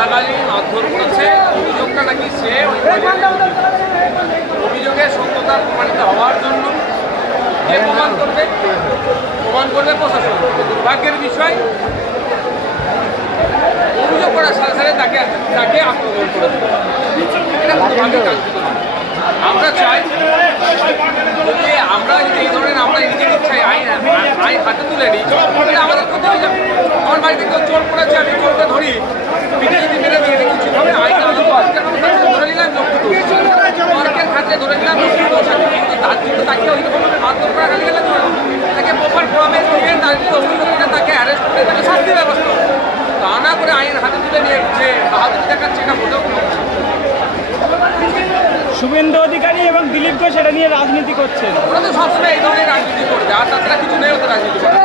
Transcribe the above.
চলাকালীন মারধর করেছে। অভিযোগটা নাকি সে অভিযোগের সত্যতা প্রমাণিত হওয়ার জন্য কে প্রমাণ করবে প্রশাসন। দুর্ভাগ্যের বিষয়, অভিযোগ করার সাথে সাথে তাকে আক্রমণ করে এটা দুর্ভাগ্যের কাঙ্ক্ষিত। আমরা চাই যদি আমরা যদি এই ধরনের আমরা নিজের ইচ্ছায় আইন হাতে তুলে নিই তাহলে আমাদের ক্ষতি হয়ে যাবে। আমার বাড়িতে কেউ চোর করেছে, আমি চোরকে ধরি, পিঠে যদি মেরে দিই এটা কিছু হবে না। আইনটা আমি ধরে নিলাম, তর্কের খাতে ধরে নিলাম, কিন্তু তার জন্য তাকে ওইরকমভাবে মারধর করা গেলে তাকে প্রপার প্রমাণ দিয়ে তার যে অভিযোগ করে তাকে অ্যারেস্ট করে তাকে শাস্তি ব্যবস্থা, তা না করে আইন হাতে তুলে নিয়ে যে বাহাদুরি দেখাচ্ছে এটা মোটেও কোনো। শুভেন্দু অধিকারী এবং দিলীপ ঘোষ এটা নিয়ে রাজনীতি করছেন। ওরা তো সবসময় এই ধরনের রাজনীতি করবে, আর তাছাড়া কিছু নেই ওদের রাজনীতি করে।